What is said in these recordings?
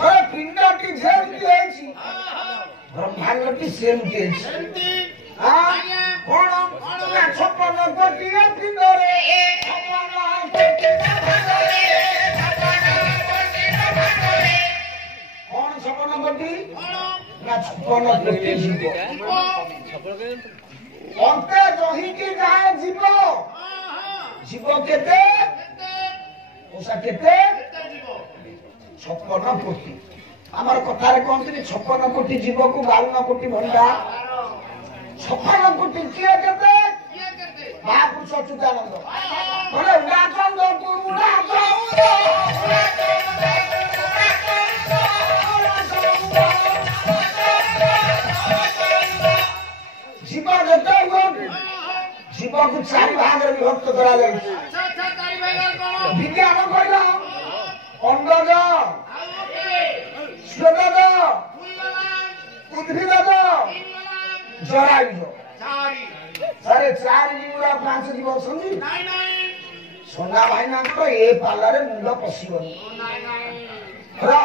अरे पिंडटी जेमती हेछि ब्रह्मांडटी सेमती हेछि हां कोन ना 56 कोटी पिंडरे 56 कोटी कौन 56 कोटी ना 56 कोटी जीव अंते रही की जाए जीव जीव केते ओसा केते 56 कोटी आमर कथा रे कहते 56 कोटी जीव को 52 कोटी भंडा 56 कोटी किए केते महापुरुष अच्युतानंद बोले उड़ा चंद उड़ा चंद जीव जते हुए जीव को 4 भाग रे विभक्त करा जाय विज्ञान कहला अंडज श्वेतज उद्भिदज जरायुज सारे 4 जीवरा 5 जीव अछंदी नाही नाही सोना भाईना तो ए पाला रे मुंड पसिबनी नाही नाही रा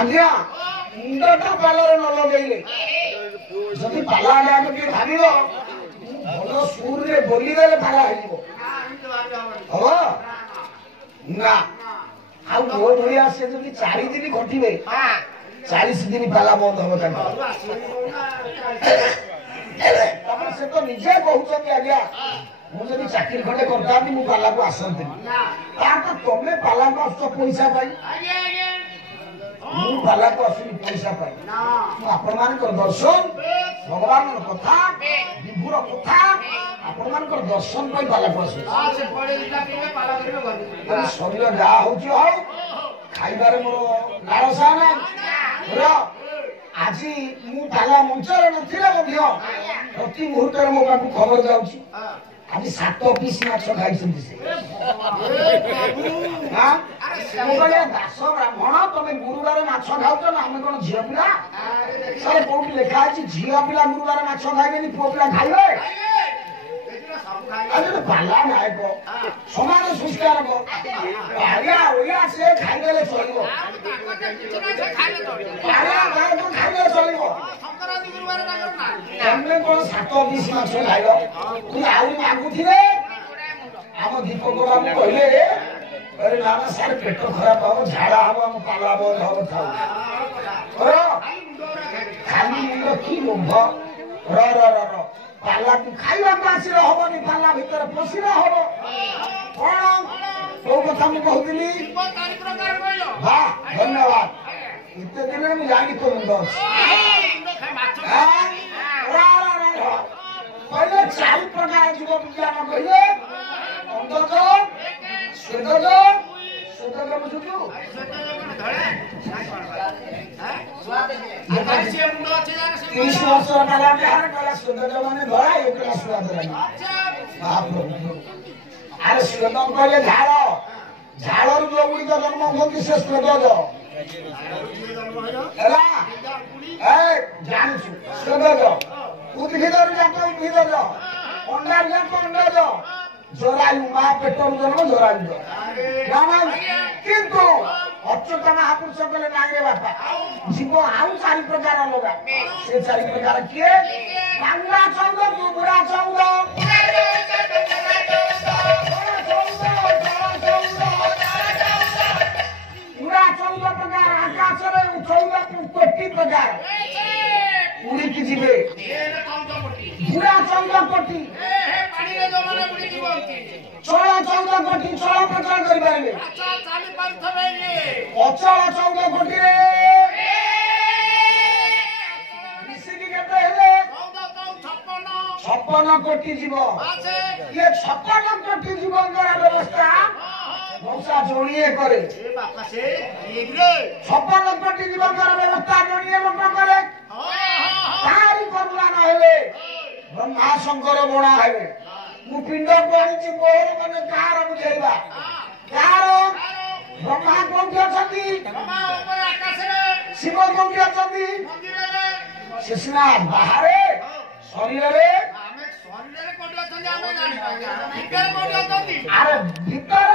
आज्ञा मुंडटा पाला रे न लगेइले जदि पाला डाक के भाबिबो भलो सुर रे बोली देले पाला हेजिबो हो ना आ वो भलिया से जदि 4 दिन घटिबे 40 दिन पाला बंद होबे कान तब से तो निजे कहउछन आज्ञा मु जदि चाकरी खंडे करता मु पाला को आसंती ता तो तमे पाला को आसो पैसा पाई आज्ञा आज्ञा मु पाला को आसि पैसा पाई ना मु आपण मान को दर्शन भगवान कथा विभुर कथा आपण मान को दर्शन पाई पाला को आसि आ से पड़े दिला पीले पाला करियो घर शरीर जा होची हो खाइबारे मोर लालसा ना रो আজি मु पाला मंचर नथिला बधियो प्रति मुहूर्त मो पाकु खबर जाउची आज 7 पीस माछ खाइछन्ती से हां अरे बोले दास ब्राह्मण तमे गुरुवार माछ खाउछ ना हम कोन झियो पिला सारे कोठी लेखा अछि झियो पिला गुरुवार माछ खाइबेनी पुओ पिला खाइबे अरे तो पाला नाय को समान संस्कार को आया ओया से खाइले चलिबो पाला गाय को खाइले चलिबो संक्रांति गुरुवार ना हमने कोन 7 20 माछ खाइलो तू आउ मागुथिले हम दीपक बाबू कहले अरे नाना सारे पेट खराब हो झाड़ा हो हम पाला बंद हो थाउ खाली मुंड की लोभ र र र पाला तू खाइबा पासी रहबनी पाला भीतर पसी रहबो कोन तो कथा मु कहउतली हां धन्यवाद इते दिन मु जानि तो मुंड पहले 4 प्रकार जीव विज्ञान कहले अंडज श्वेतज श्वेतज बुझुतु आकाशीय मुंड अछि जाने 30 वर्ष काला बिहार काला श्वेतज माने धरा एकला स्वाद रही महाप्रभु अरे श्वेत कहले झाड़ झाड़र जो उड़ी जन्म होती से श्वेतज एला ए जानछु श्वेतज उद्भिदर जातो उद्भिदज अंडार जातो अंडज जरायु मा पेटर जन्म जरायु ना ना किंतु अच्युत महापुरुष कहले नागे बापा जीव आउ 4 प्रकार लगा से 4 प्रकार किए बांगला चौद बुरा चौद बुरा 14 प्रकार आकाश रे 14 कोटि प्रकार उड़ी की जीवे बुरा 14 कोटि पानी रे जमाने बुड़ी जीवंती चोला 14 कोटि चोला प्रकार करि पारिबे अच्छा चाली पारथबे रे अचला 14 कोटि रे ऋषि की केते हेले 56 कोटि जीव ये 56 कोटि जीवन का व्यवस्था मौसा जोड़िए करे ए बापा से ठीक रे 56 कोटि जीवन का व्यवस्था जोड़िए लोक करे तारी करुणा न हेले ब्रह्मा शंकर बणा हेले मु पिंड कोणी मोर माने कार बुझेबा कार ब्रह्मा कोठी अछंती ब्रह्मा ऊपर आकाश रे शिव कोठी अछंती मंदिर रे शेषना बाहर शरीर रे हमें शरीर रे कोठी अछंती हमें जानि भीतर कोठी अछंती अरे भीतर